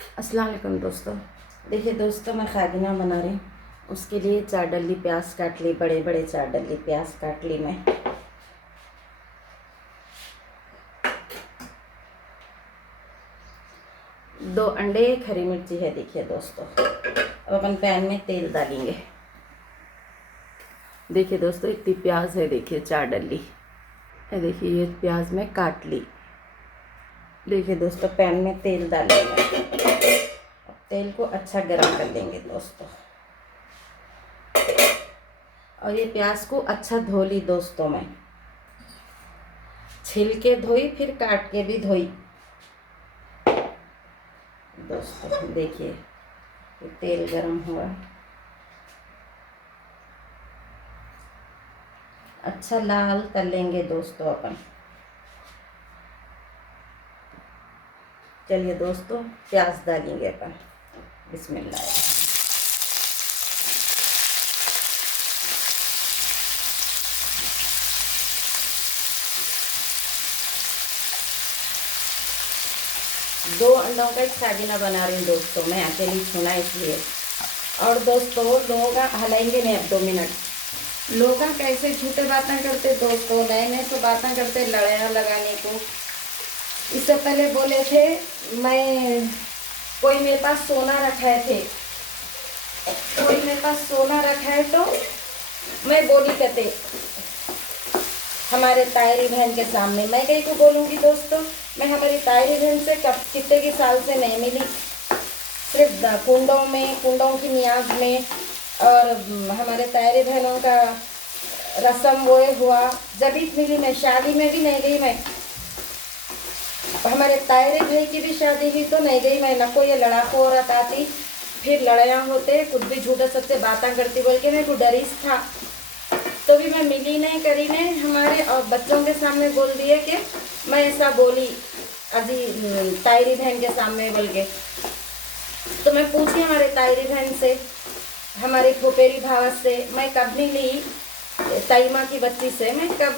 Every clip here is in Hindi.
अस्सलाम वालेकुम दोस्तों। देखिए दोस्तों, मैं खागिना बना रही हूँ। उसके लिए 4 डल्ली प्याज काट ली, बड़े बड़े 4 डल्ली प्याज काट ली मैं। 2 अंडे, 1 हरी मिर्ची है। देखिए दोस्तों, अब अपन पैन में तेल डालेंगे। देखिए दोस्तों, इतनी प्याज है। देखिए 4 डल्ली। देखिए ये प्याज मैं काट ली। देखिए दोस्तों, पैन में तेल डालेंगे। अब तेल को अच्छा गर्म कर लेंगे दोस्तों। और ये प्याज को अच्छा धो ली दोस्तों। मैं छिल के धोई, फिर काट के भी धोई दोस्तों। देखिए ये तेल गरम हुआ, अच्छा लाल कर लेंगे दोस्तों अपन। चलिए दोस्तों, प्याज डालेंगे अपन। बिस्मिल्लाह। 2 अंडों का एक सागिना बना रही हूँ दोस्तों, मैं अकेली छूना इसलिए। और दोस्तों, लोग हलाएंगे नहीं अब 2 मिनट। लोग कैसे झूठे बातें करते दोस्तों, नए नए तो बातें करते लड़ाइयाँ लगाने को। इससे पहले बोले थे मैं, कोई मेरे पास सोना रखाए थे, कोई मेरे पास सोना रखा है, तो मैं बोली कहते हमारे तायरी बहन के सामने। मैं कहीं को बोलूँगी दोस्तों, मैं हमारी तायरी बहन से कब कितने की साल से नहीं मिली, सिर्फ कुंडों की नियाज में। और हमारे तायरी बहनों का रस्म वो हुआ जब ही मिली। मैं शादी में भी नहीं गई मैं, हमारे तायरे भाई की भी शादी हुई तो नहीं गई मैं। न कोई ये लड़ाकू औरत आती, फिर लड़ाइयाँ होते, कुछ भी झूठे सच्चे बातें करती बोल के मेरे को डरीस था, तो भी मैं मिली नहीं करी नहीं। हमारे और बच्चों के सामने बोल दिए कि मैं ऐसा बोली अजी तायरी बहन के सामने बोल के। तो मैं पूछी हमारे तायरी बहन से, हमारी फुफेरी भावत से, मैं कब नहीं ली ताईमा की बच्ची से, मैं कब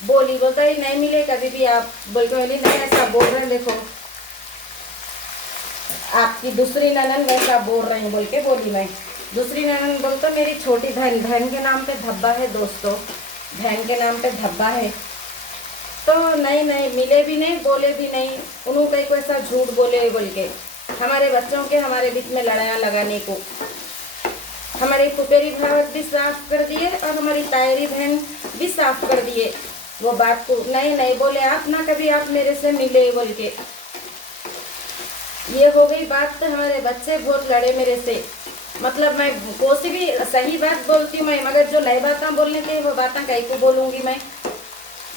बोली। बोलता है नहीं मिले कभी भी आप, बोल के बोली नहीं ऐसा बोल रहे हैं, देखो आपकी दूसरी ननन वैसा बोल रही बोल के बोली मैं। दूसरी ननन बोल तो मेरी छोटी बहन, बहन के नाम पे धब्बा है दोस्तों, बहन के नाम पे धब्बा है। तो नहीं मिले भी नहीं, बोले भी नहीं, उन्होंने कहीं को ऐसा झूठ बोले बोल के हमारे बच्चों के हमारे बीच में लड़ाइयाँ लगाने को। हमारी फुफेरी भावत भी साफ कर दिए और हमारी तायरी बहन भी साफ कर दिए वो बात को। नहीं बोले आप ना कभी आप मेरे से मिले बोल के। ये हो गई बात। तो हमारे बच्चे बहुत लड़े मेरे से, मतलब मैं कोई भी सही बात बोलती हूँ मैं, मगर जो नई बातें बोलने के वो बातें कहीं को बोलूँगी मैं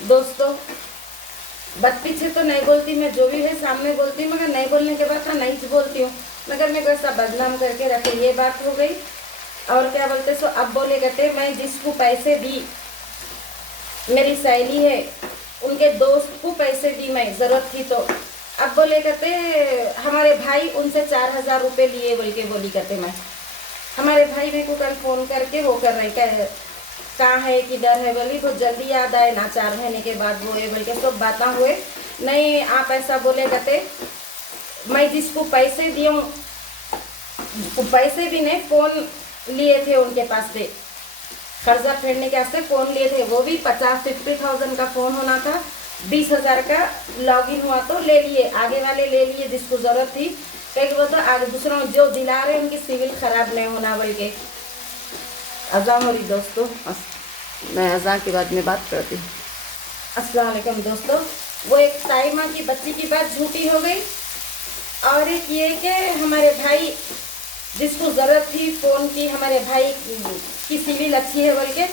दोस्तों। बद पीछे तो नहीं बोलती मैं, जो भी है सामने बोलती हूँ, मगर नहीं बोलने के बाद तो नहीं बोलती हूँ। मगर मैं कैसा बदनाम करके रखे, ये बात हो गई। और क्या बोलते सो अब बोले कहते मैं जिसको पैसे दी, मेरी सहेली है, उनके दोस्त को पैसे दी मैं, ज़रूरत थी तो। अब बोले कहते हमारे भाई उनसे 4000 रुपये लिए बोल के बोली कहते मैं। हमारे भाई मेरे को कल फ़ोन करके वो कर रहे कहाँ है किधर है बोली, बहुत जल्दी याद आए ना 4 महीने के बाद वो है बोल के सब बातें हुए। नहीं आप ऐसा बोले कहते, मैं जिसको पैसे दिए पैसे भी नहीं, फ़ोन लिए थे उनके पास से, कर्जा फेरने के वास्ते फ़ोन लिए थे, वो भी 50,000 का फ़ोन होना था। 20,000 का लॉगिन हुआ तो ले लिए, आगे वाले ले लिए जिसको ज़रूरत थी, क्योंकि वो तो आगे दूसरों जो दिला रहे उनकी सिविल ख़राब नहीं होना बोल के। अज़ान हो रही दोस्तों, मैं अज़ान के बाद में बात करती हूँ। अस्सलाम वालेकुम दोस्तों। वो एक ताईमा की बच्ची की बात झूठी हो गई, और एक ये कि हमारे भाई जिसको ज़रूरत थी फ़ोन की, हमारे भाई की सिविल अच्छी है बोल के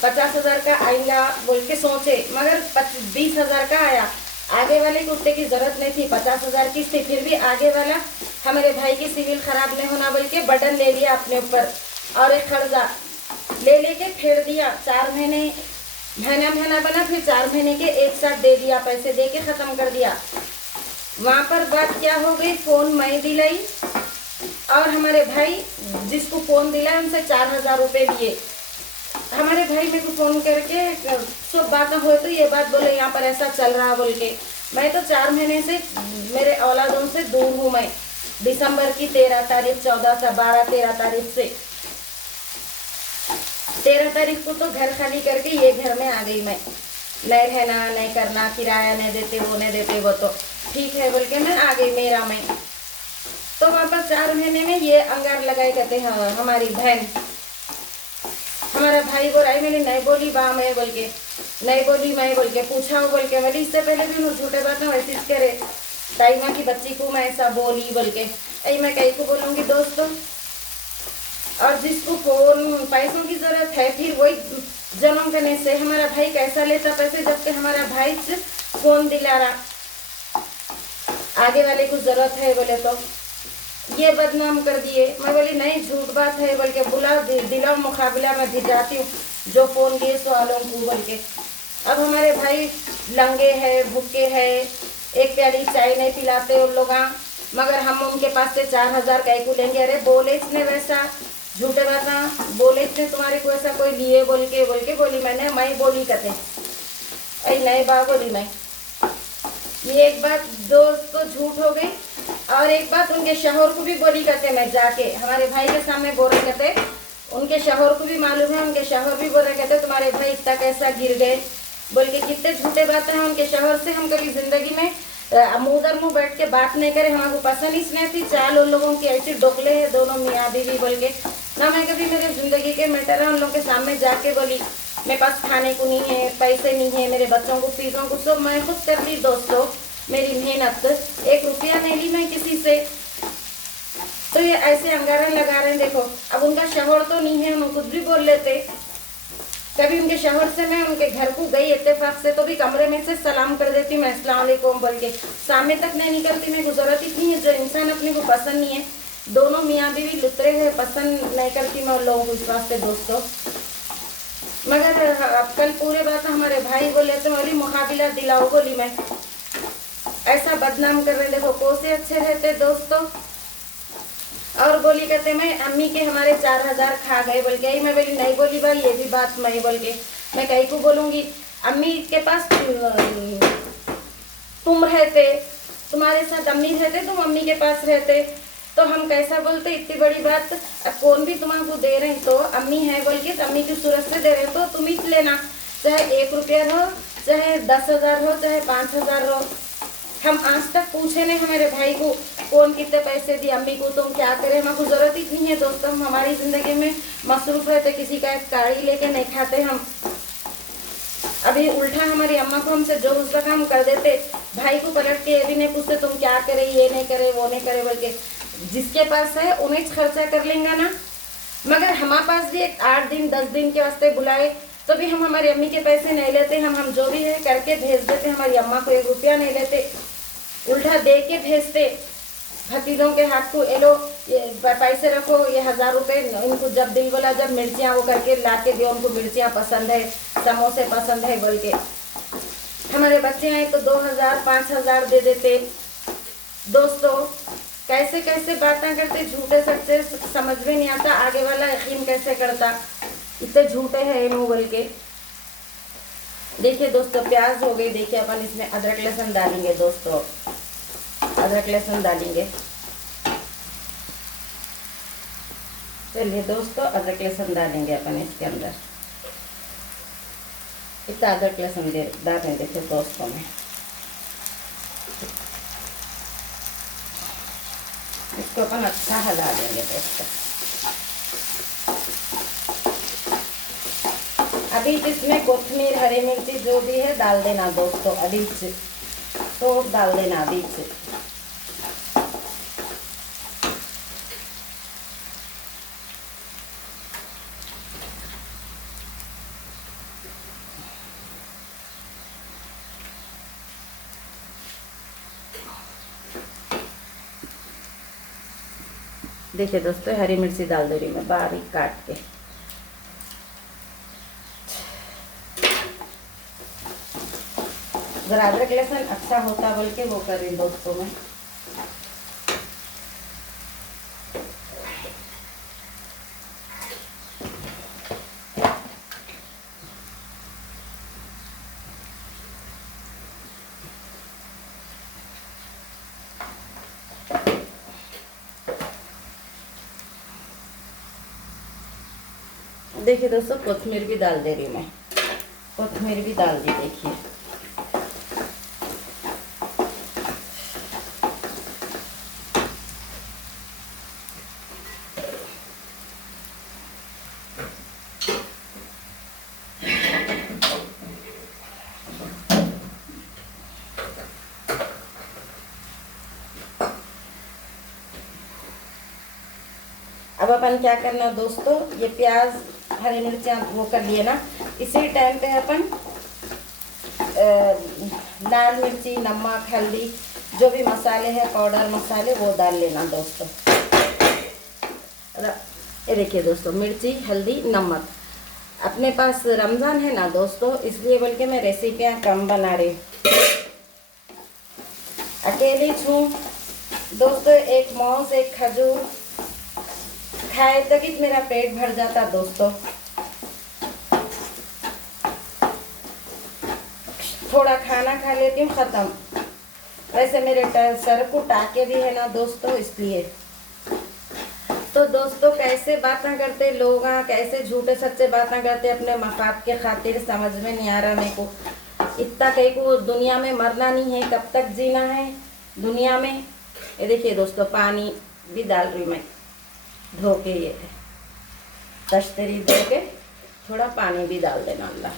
50,000 का आएगा बोल के सोचे, मगर 20,000 का आया। आगे वाले को उतने की ज़रूरत नहीं थी, 50,000 की थी, फिर भी आगे वाला हमारे भाई की सिविल ख़राब नहीं होना बोल के बटन ले लिया अपने ऊपर, और एक कर्जा ले लेके फेर दिया। 4 महीने महीना बना, फिर 4 महीने के एक साथ दे दिया, पैसे दे के ख़त्म कर दिया। वहाँ पर बात क्या हो गई, फ़ोन मैं दिलाई और हमारे भाई जिसको फ़ोन दिलाया उनसे 4000 रुपये लिए। हमारे भाई मेरे को फ़ोन करके सब बातें हुए तो ये बात बोले यहाँ पर ऐसा चल रहा बोल के। मैं तो 4 महीने से मेरे औलादों से दूर हूँ। मैं दिसंबर की 13 तारीख, 14 से 12 13 तारीख से 13 तारीख को तो घर खाली करके ये घर में आ गई मैं। नहीं रहना, नहीं करना, किराया नहीं देते, वो नहीं देते, वो तो ठीक है बोल के मैं आ गई मेरा में। तो वापस 4 महीने में ये अंगार लगाए कहते हैं हमारी बहन। हमारा भाई बोल रहा है, मैंने नहीं बोली बा मैं बोल के, नहीं बोली मैं बोल के, पूछा हो बोल के। बोली इससे पहले भी उन्होंने झूठे बात में वैसे करे ताई माँ की बच्ची को मैं ऐसा बोली बोल के। अरे मैं कहीं को बोलूँगी दोस्तों। और जिसको फोन पैसों की जरूरत है, फिर वही जन्म करने से हमारा भाई कैसा लेता पैसे, जबकि हमारा भाई फोन दिला रहा, आगे वाले को जरूरत है बोले तो ये बदनाम कर दिए। मैं बोली नहीं झूठ बात है बोल के, बुला दिलाओ मुकाबला में भिजाती हूँ जो फोन दिए सवालों को बोल के। अब हमारे भाई लंगे है, भूखे है, एक प्याली चाय नहीं पिलाते उन लोग, मगर हम उनके पास से 4,000 कहीं को लेंगे। अरे बोले इसने वैसा झूठे बात बोले इसने तुम्हारे को ऐसा कोई लिए बोल के बोली मैंने, मैं बोली कहते अरे नहीं बा बोली मैं। ये एक बात दोस्त तो झूठ हो गई, और एक बात उनके शौहर को भी बोली कहते मैं जाके हमारे भाई के सामने बोल रहे कहते, उनके शौहर को भी मालूम है, उनके शौहर भी बोल रहे कहते तुम्हारे भाई इतना कैसा गिर गए बोल के। कितने झूठे बातें हैं उनके शौहर से। हम कभी जिंदगी में मुँह मुँह बैठ के बात नहीं करे, हमको पसंद ही नहीं थी। चाल उन लोगों की ऐसी डोकले है दोनों मियाँ बीवी बोल के ना। मैं कभी मेरे जिंदगी के मैटर है उन लोगों के सामने जाके बोली मेरे पास खाने को नहीं है, पैसे नहीं है, मेरे बच्चों को फीसों को सब मैं खुद कर ली दोस्तों। मेरी मेहनत 1 रुपया नहीं ली मैं किसी से। तो ये ऐसे अंगारा लगा रहे हैं देखो। अब उनका शौहर तो नहीं है, उन्होंने खुद भी बोल लेते। कभी उनके शौहर से मैं उनके घर को गई इत्तेफाक से तो भी कमरे में से सलाम कर देती मैं अस्सलाम वालेकुम बोल के, सामने तक नहीं निकलती। मेरे को जरूरत इतनी है, जो इंसान अपने को पसंद नहीं है, दोनों मियाँ बीवी लुतरे हैं, पसंद नहीं करती मैं उन लोगों को इस वास्ते दोस्तों। मगर अब कल पूरे बात हमारे भाई बोले तो बोली मुकाबला दिलाओ बोली मैं, ऐसा बदनाम कर रहे देखो कोसे अच्छे रहते दोस्तों। और बोली कहते मैं अम्मी के हमारे 4,000 खा गए बोल के। मैं बोली नहीं बोली भाई ये भी बात मैं बोल के, मैं कहीं को बोलूँगी अम्मी के पास तुम रहते, तुम्हारे साथ अम्मी रहते, तुम अम्मी के पास रहते तो हम कैसा बोलते इतनी बड़ी बात। अब कौन भी तुम्हारे दे रहे हैं तो अम्मी है बोल के, अम्मी की सूरत से दे रहे हो तो तुम ही लेना, चाहे 1 रुपया हो, चाहे 10,000 हो, चाहे 5,000 हो। हम आज तक पूछे नहीं हमारे भाई को कौन कितने पैसे दिए, अम्मी को तुम क्या करे, हमको जरूरत इतनी है दोस्तों। हम हमारी जिंदगी में मसरूफ रहते, किसी का गाड़ी लेके नहीं खाते हम। अभी उल्टा हमारी अम्मा को हमसे जो उसका काम कर देते, भाई को पलट के ये भी नहीं पूछते तुम क्या करे, ये नहीं करे, वो नहीं करे बोल के। जिसके पास है उन्हें खर्चा कर लेंगे ना। मगर हमारे पास भी 8 दिन 10 दिन के वास्ते बुलाए तो भी हम हमारी अम्मी के पैसे नहीं लेते। हम जो भी है करके भेज देते, हमारी अम्मा को 1 रुपया नहीं लेते, उल्टा दे के भेजते भतीजों के हाथ को, ये लो ये पैसे रखो, ये 1,000 रुपये इनको जब दिल बोला जब मिर्चियाँ वो करके ला के दियो, उनको मिर्चियाँ पसंद है, समोसे पसंद है बोल के। हमारे बच्चे आए तो 2,000 5,000 दे देते दोस्तों। कैसे कैसे बातें करते, झूठे सच्चे समझ में नहीं आता, आगे वाला यकीन कैसे करता, इतने झूठे हैं मुँह बोल के। देखिए दोस्तों प्याज हो गई, देखिए अपन इसमें अदरक लहसुन डालेंगे दोस्तों, अदरक लहसुन डालेंगे। चलिए दोस्तों अदरक लहसुन डालेंगे अपन इसके अंदर, इतना अदरक लहसुन डालें देखिए दोस्तों में। इसको अपन अच्छा हिला देंगे दोस्तों। अभी इसमें कोथिमीर हरी मिर्ची जो भी है डाल देना दोस्तों, अभी तो डाल देना अभी से। देखिए दोस्तों हरी मिर्ची डाल दे रही मैं बारीक काट के। जरा अदरक लहसुन अच्छा होता बोल के वो कर रही दोस्तों में। देखिए दोस्तों, कोथिमीर भी डाल दे रही हूँ मैं, कोथिमीर भी डाल दी। देखिए अब अपन क्या करना दोस्तों, ये प्याज हरी मिर्चियाँ वो कर लिए ना, इसी टाइम पे अपन लाल मिर्ची, नमक, हल्दी, जो भी मसाले हैं पाउडर मसाले वो डाल लेना दोस्तों। ये देखिए दोस्तों, मिर्ची, हल्दी, नमक। अपने पास रमज़ान है ना दोस्तों, इसलिए बोल के मैं रेसिपियाँ कम बना रही हूँ। अकेली छूँ दोस्तों, एक मौस एक खजूर खाए तक ही मेरा पेट भर जाता दोस्तों। थोड़ा खाना खा लेती हूँ, ख़त्म। वैसे मेरे सर को टाके भी है ना दोस्तों, इसलिए। तो दोस्तों कैसे बातें करते लोग, कैसे झूठे सच्चे बातें करते अपने मफाद के खातिर, समझ में नहीं आ रहा मेरे को। इतना कहीं को दुनिया में मरना नहीं है, कब तक जीना है दुनिया में। ये देखिए दोस्तों, पानी भी डाल रही मैं धो के, ये तश्तरी धो के थोड़ा पानी भी डाल देना। अल्लाह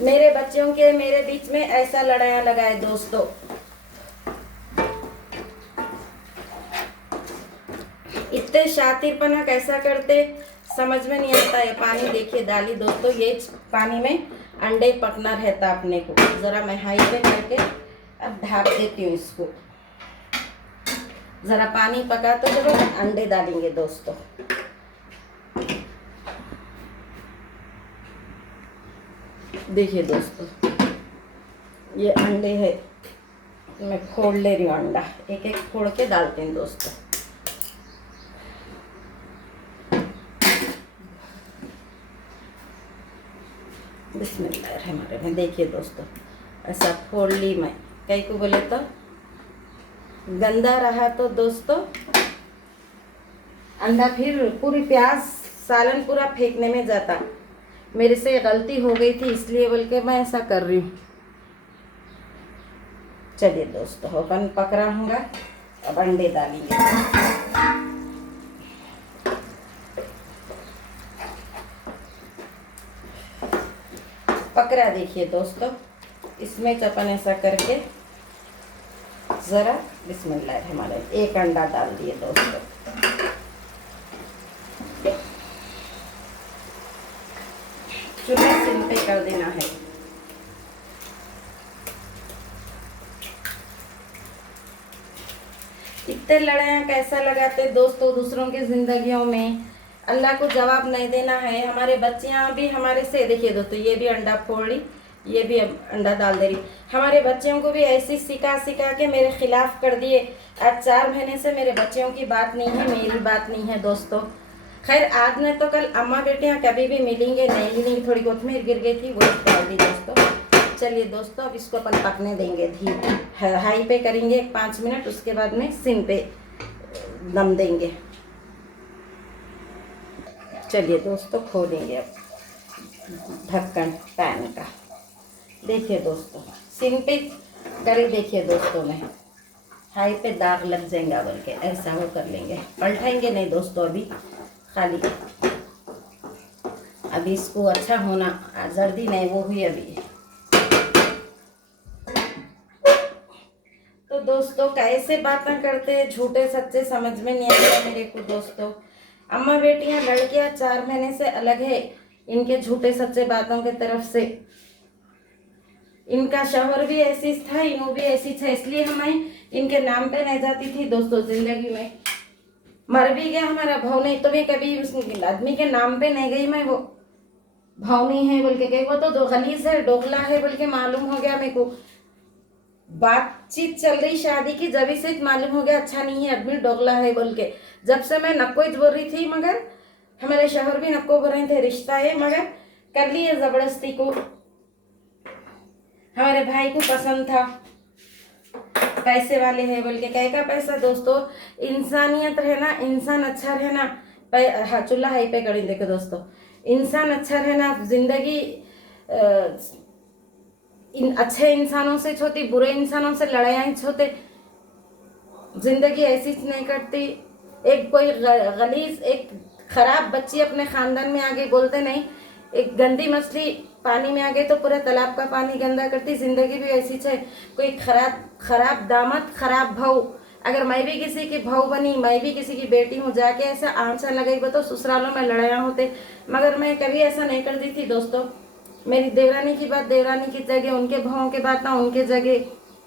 मेरे बच्चों के मेरे बीच में ऐसा लड़ाइयाँ लगाए दोस्तों। इतने शातिरपना कैसा करते समझ में नहीं आता है। पानी देखिए डाली दोस्तों, ये पानी में अंडे पकना रहता अपने को। ज़रा मैं हाई पे करके अब ढाप देती हूँ इसको। ज़रा पानी पका तो चलो, अंडे डालेंगे दोस्तों। देखिए दोस्तों, ये अंडे है, मैं फोड़ ले रही हूँ अंडा, एक एक फोड़ के डालती हूँ दोस्तों। बिस्मिल्लाहिर्रहमानिर्रहीम। देखिए दोस्तों, ऐसा फोड़ ली मैं। कई को बोले तो गंदा रहा तो दोस्तों अंडा फिर पूरी प्याज सालन पूरा फेंकने में जाता। मेरे से गलती हो गई थी, इसलिए बोल के मैं ऐसा कर रही हूँ। चलिए दोस्तों, अपन पक रहा हूँगा, अब अंडे डालेंगे। पक रहा देखिए दोस्तों, इसमें अपन ऐसा करके ज़रा बिस्मिल्लाहिर्रहमानिर्रहीम एक अंडा डाल दिए दोस्तों। चूल्हा सिम पे कर देना है। इतने लड़ाइयाँ कैसा लगाते दोस्तों दूसरों की जिंदगियों में। अल्लाह को जवाब नहीं देना है। हमारे बच्चियाँ भी हमारे से, देखिए दोस्तों, ये भी अंडा फोड़ ली, ये भी अंडा डाल दे रही। हमारे बच्चियों को भी ऐसी सिखा सिखा के मेरे खिलाफ कर दिए। आज 4 महीने से मेरे बच्चियों की बात नहीं है, मेरी बात नहीं है दोस्तों। खैर आज नहीं तो कल अम्मा बेटियाँ कभी भी मिलेंगे, नहीं मिलेंगी। थोड़ी कोथिमीर गिर गई थी, वो डाल दी दोस्तों। चलिए दोस्तों, अब इसको अपन पकने देंगे, धीरे हाई पे करेंगे 5 मिनट, उसके बाद में सिम पे दम देंगे। चलिए दोस्तों, खोलेंगे अब ढक्कन पैन का। देखिए दोस्तों, सिम पे करे, देखिए दोस्तों, मैं हाई पे दाग लग जाएगा बोल के ऐसा वो कर लेंगे। पलटाएंगे नहीं दोस्तों, अभी खाली अभी इसको अच्छा होना, जल्दी नहीं वो हुई अभी। तो दोस्तों कैसे बातें करते झूठे सच्चे समझ में नहीं आता मेरे को दोस्तों। अम्मा बेटियां लड़कियां 4 महीने से अलग है इनके झूठे सच्चे बातों की तरफ से। इनका शौहर भी ऐसी था, इन्हों भी ऐसी था, इसलिए हमें इनके नाम पे नहीं जाती थी दोस्तों। जिंदगी में मर भी गया हमारा भाव, नहीं तो मैं कभी उस आदमी के नाम पे नहीं गई। मैं वो भाव नहीं है बोल के गई, वो तो दो गलीज है, डोगला है बोल के मालूम हो गया मेरे को। बातचीत चल रही शादी की, जब से मालूम हो गया अच्छा नहीं है आदमी, डोगला है बोल के। जब से मैं नक्को बोल रही थी, मगर हमारे शौहर भी नक्को बोल रहे थे रिश्ता है, मगर कर लिए जबरदस्ती को। हमारे भाई को पसंद था, पैसे वाले हैं बोल के। कहे का पैसा दोस्तों, इंसानियत रहना, इंसान अच्छा रहना, हाँ चूल्हा हाई पे करी। देखो दोस्तों, इंसान अच्छा रहना, जिंदगी इन अच्छे इंसानों से छोटी, बुरे इंसानों से लड़ाई छोटे, जिंदगी ऐसी नहीं कटती। एक कोई गलीज, एक खराब बच्ची अपने खानदान में आ गई, बोलते नहीं, एक गंदी मछली पानी में आ गई तो पूरे तालाब का पानी गंदा करती। जिंदगी भी ऐसी है। कोई खराब दामद, खराब बहू, अगर मैं भी किसी की बहू बनी, मैं भी किसी की बेटी हूँ, जाके ऐसा आंचा लगेगी तो ससुरालों में लड़ाइयाँ होते। मगर मैं कभी ऐसा नहीं करती थी दोस्तों। मेरी देवरानी की बात देवरानी की जगह, उनके भावों के बात उनके जगह,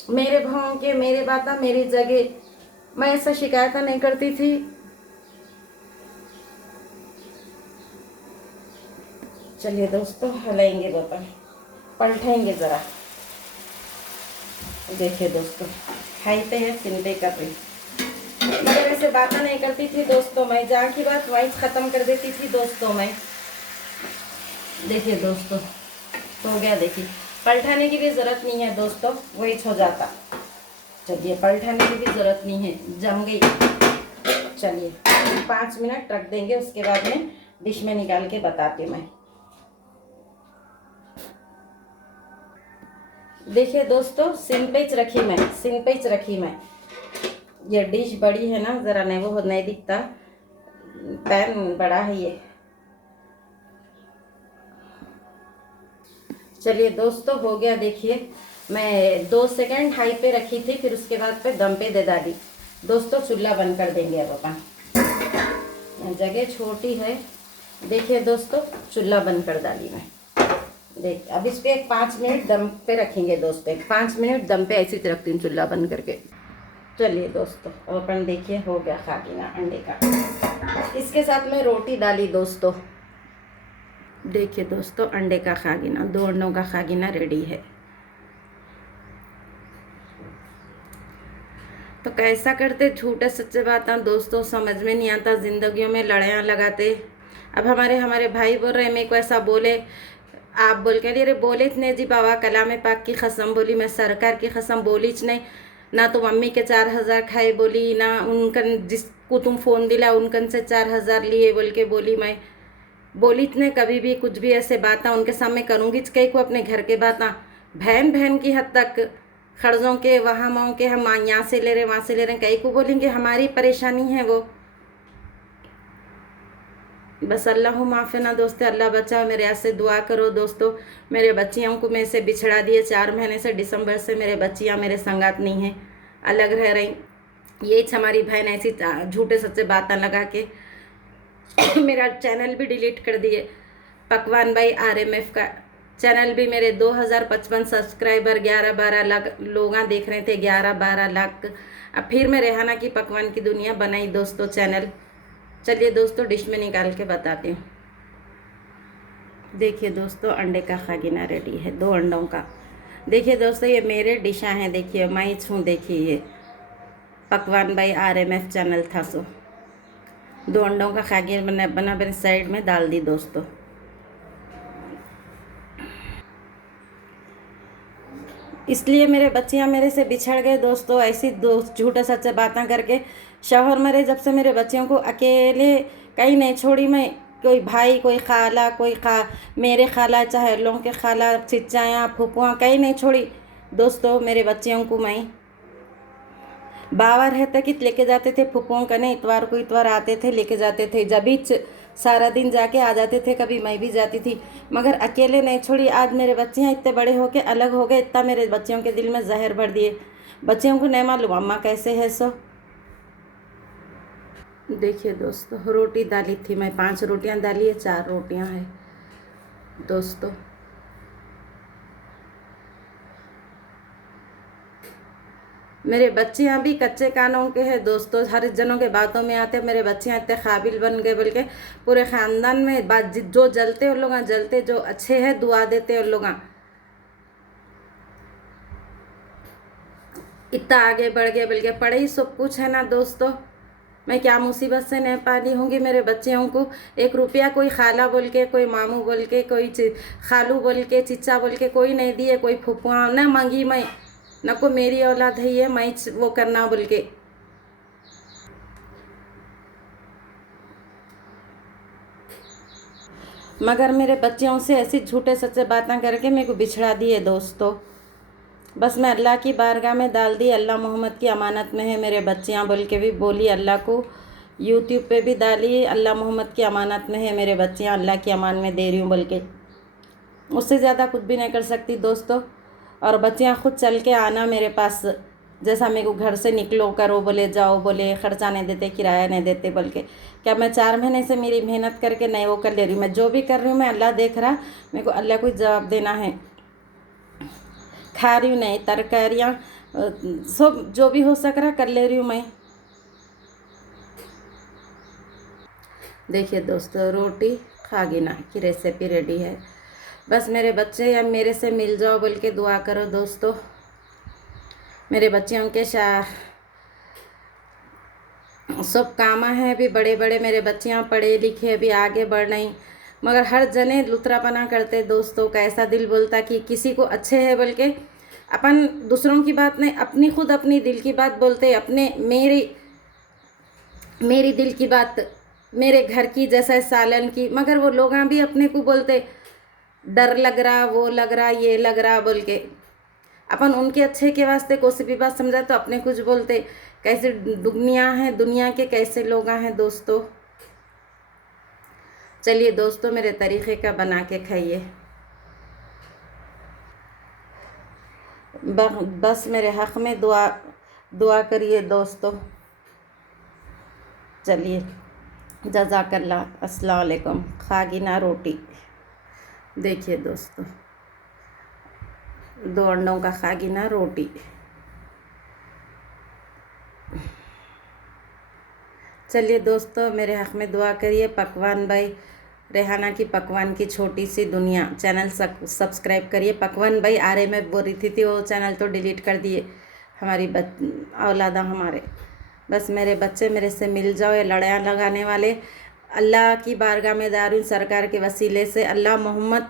मेरे भावों के मेरे बात मेरी जगह। मैं ऐसा शिकायत नहीं करती थी। चलिए दोस्तों, हलाएंगे बोतल, पलटेंगे ज़रा। देखिए दोस्तों, हाई पे है, सिम पे कर रही। मगर ऐसे बातें नहीं करती थी दोस्तों मैं, जहाँ की बात वहीं ख़त्म कर देती थी दोस्तों मैं। देखिए दोस्तों, हो गया। देखिए, पलटाने की भी ज़रूरत नहीं है दोस्तों, वही हो जाता। चलिए, पलटाने की भी ज़रूरत नहीं है, जम गई। चलिए 5 मिनट रख देंगे, उसके बाद में डिश में निकाल के बताती मैं। देखिए दोस्तों, सिम पे रखी मैं, सिम पे रखी मैं। ये डिश बड़ी है ना, ज़रा नहीं वो नहीं दिखता, पैन बड़ा है ये। चलिए दोस्तों, हो गया। देखिए, मैं 2 सेकंड हाई पे रखी थी, फिर उसके बाद पे दम पे दे डाली दोस्तों। चूल्हा बंद कर देंगे अब अपन, जगह छोटी है। देखिए दोस्तों, चूल्हा बंद कर डाली मैं। देख, अब इस पे 5 मिनट दम पे रखेंगे दोस्तों। 5 मिनट दम पे ऐसी रखती हूँ चूल्हा बंद करके। चलिए दोस्तों, अब अपन देखिए हो गया खागिना अंडे का। इसके साथ में रोटी डाली दोस्तों। देखिए दोस्तों, अंडे का खागिना, 2 अंडों का खागिना रेडी है। तो कैसा करते झूठे सच्चे बातें दोस्तों, समझ में नहीं आता, ज़िंदगियों में लड़ाइयाँ लगाते। अब हमारे भाई बोल रहे हैं मेरे को ऐसा बोले, आप बोल के अरे बोले नहीं जी बाबा, कलाम पाक की कसम बोली, मैं सरकार की कसम बोली नहीं ना। तो मम्मी के 4,000 खाए बोली ना, उनकन जिसको तुम फ़ोन दिला उनकन से 4,000 लिए बोल के बोली। मैं बोली इतने कभी भी कुछ भी ऐसे बातें उनके सामने करूँगी कहीं को, अपने घर के बातें बहन बहन की हद तक खर्जों के वहाँ माओ के, हम यहाँ से ले रहे वहाँ से ले रहे, कहीं को बोलेंगे हमारी परेशानी है वो। बस अल्लाह माफ़ ना दोस्तों, अल्लाह बचाओ। मेरे ऐसे दुआ करो दोस्तों। मेरे बच्चियों को मैं से बिछड़ा दिए 4 महीने से, दिसंबर से मेरे बच्चियाँ मेरे संगात नहीं हैं, अलग रह रही। यही हमारी बहन ऐसी झूठे सच्चे बातें लगा के मेरा चैनल भी डिलीट कर दिए। पकवान भाई RMF का चैनल भी, मेरे 2055 सब्सक्राइबर, 11-12 लाख लोग देख रहे थे, 11-12 लाख। अब फिर मैं रेहाना की पकवान की दुनिया बनाई दोस्तों चैनल। चलिए दोस्तों, डिश में निकाल के बताती हूँ। देखिए दोस्तों, अंडे का खागिना रेडी है, 2 अंडों का। देखिए दोस्तों, ये मेरे डिशा हैं। देखिए मैं छूँ, देखिए ये पकवान भाई RMF चैनल था। सो 2 अंडों का खागिना बना मैंने साइड में डाल दी दोस्तों। इसलिए मेरे बच्चियाँ मेरे से बिछड़ गए दोस्तों, ऐसी दोस्त झूठे सच्चे बातें करके। शौहर मेरे जब से मेरे बच्चियों को अकेले कहीं नहीं छोड़ी मैं, कोई भाई, कोई खाला, मेरे खाला, चाहे लोगों के खाला, चिच्चायाँ, फूफुआँ, कहीं नहीं छोड़ी दोस्तों मेरे बच्चियों को। मैं बाबा रहते कि लेके जाते थे फूफुओं का, नहीं इतवार को इतवार आते थे, लेके जाते थे, जब भी सारा दिन जाके आ जाते थे। कभी मैं भी जाती थी, मगर अकेले नहीं छोड़ी। आज मेरे बच्चे हैं इतने बड़े होके अलग हो गए, इतना मेरे बच्चियों के दिल में जहर भर दिए। बच्चियों को नहीं मालूम अम्मा कैसे है। सो देखिए दोस्तों, रोटी डाली थी मैं, 5 रोटियां डाली है, 4 रोटियां हैं दोस्तों। मेरे बच्चे यहाँ भी कच्चे कानों के हैं दोस्तों, हर जनों के बातों में आते। मेरे बच्चे यहाँ इतने काबिल बन गए बोल के पूरे ख़ानदान में बात, जो जलते उन लोग जलते, जो अच्छे हैं दुआ देते उन लोग इतना आगे बढ़ गए बोल के। पढ़े ही सब कुछ है ना दोस्तों, मैं क्या मुसीबत से नहीं पाली होंगी मेरे बच्चियों को। 1 रुपया कोई खाला बोल के, कोई मामू बोल के, कोई खालू बोल के, चिच्चा बोल के कोई नहीं दिए, कोई फुफुआ न मांगी मैं, न को मेरी औलाद है ये मैं वो करना बोल के। मगर मेरे बच्चों से ऐसी झूठे सच्चे बातें करके मेरे को बिछड़ा दिए दोस्तों। बस मैं अल्लाह की बारगाह में डाल दी, अल्लाह मोहम्मद की अमानत में है मेरे बच्चियाँ बोल के भी बोली, अल्लाह को यूट्यूब पे भी डाली, अल्लाह मोहम्मद की अमानत में है मेरे बच्चियाँ, अल्लाह की अमान में दे रही हूँ बोल के। उससे ज़्यादा कुछ भी नहीं कर सकती दोस्तों। और बच्चियाँ खुद चल के आना मेरे पास, जैसा मेरे को घर से निकलो करो बोले, जाओ बोले, खर्चा नहीं देते, किराया नहीं देते बोल के। क्या मैं 4 महीने से मेरी मेहनत करके नहीं वो कर ले रही हूँ? मैं जो भी कर रही हूँ मैं अल्लाह देख रहा, मेरे को अल्लाह को जवाब देना है। खा रही हूँ नहीं, तरकारियाँ सब जो भी हो सक रहा कर ले रही हूँ मैं। देखिए दोस्तों, रोटी खागिना की रेसिपी रेडी है। बस मेरे बच्चे या मेरे से मिल जाओ बोल के दुआ करो दोस्तों। मेरे बच्चे उनके सब काम है, अभी बड़े बड़े मेरे बच्चियाँ पढ़े लिखे अभी आगे बढ़ रही, मगर हर जने लुतरापना करते दोस्तों। कैसा दिल बोलता कि किसी को अच्छे है बोल के अपन दूसरों की बात नहीं, अपनी खुद अपनी दिल की बात बोलते, अपने मेरी दिल की बात, मेरे घर की जैसा सालन की, मगर वो लोग भी अपने को बोलते डर लग रहा, वो लग रहा, ये लग रहा बोल के। अपन उनके अच्छे के वास्ते कोई भी बात समझा तो अपने कुछ बोलते। कैसे दुनिया है, दुनिया के कैसे लोग हैं दोस्तों। चलिए दोस्तों, मेरे तरीक़े का बना के खाइए। बस मेरे हक़ में दुआ करिए दोस्तों। चलिए, जज़ाकल्लाह, अस्सलाम वालेकुम। खागिना रोटी देखिए दोस्तों, 2 अंडों का खागिना रोटी। चलिए दोस्तों, मेरे हक़ में दुआ करिए। पकवान भाई रेहाना की पकवान की छोटी सी दुनिया चैनल सब्सक्राइब करिए। पकवान भाई आ रहे, मैं बोल रही थी वो चैनल तो डिलीट कर दिए हमारी औलादा हमारे। बस मेरे बच्चे मेरे से मिल जाओ, ये लड़ाइयाँ लगाने वाले। अल्लाह की बारगाह में दारुल सरकार के वसीले से, अल्लाह मोहम्मद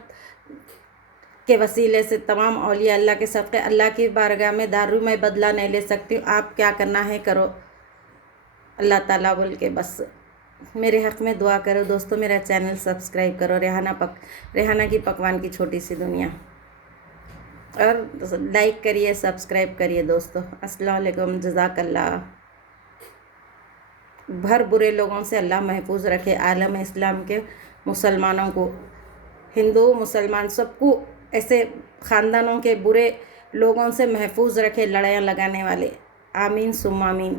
के वसीले से, तमाम औलिया अल्लाह के सदक़े अल्लाह की बारगाह में दारू मैं बदला नहीं ले सकती हूँ। आप क्या करना है करो अल्लाह ताला बोल के। बस मेरे हक़ में दुआ करो दोस्तों। मेरा चैनल सब्सक्राइब करो, रेहाना की पकवान की छोटी सी दुनिया, और लाइक करिए, सब्सक्राइब करिए दोस्तों। अस्सलाम वालेकुम, जज़ाकल्लाह। भर बुरे लोगों से अल्लाह महफूज रखे आलम इस्लाम के मुसलमानों को, हिंदू मुसलमान सबको, ऐसे ख़ानदानों के बुरे लोगों से महफूज रखे, लड़ाइयाँ लगाने वाले। आमीन सुम्मा आमीन।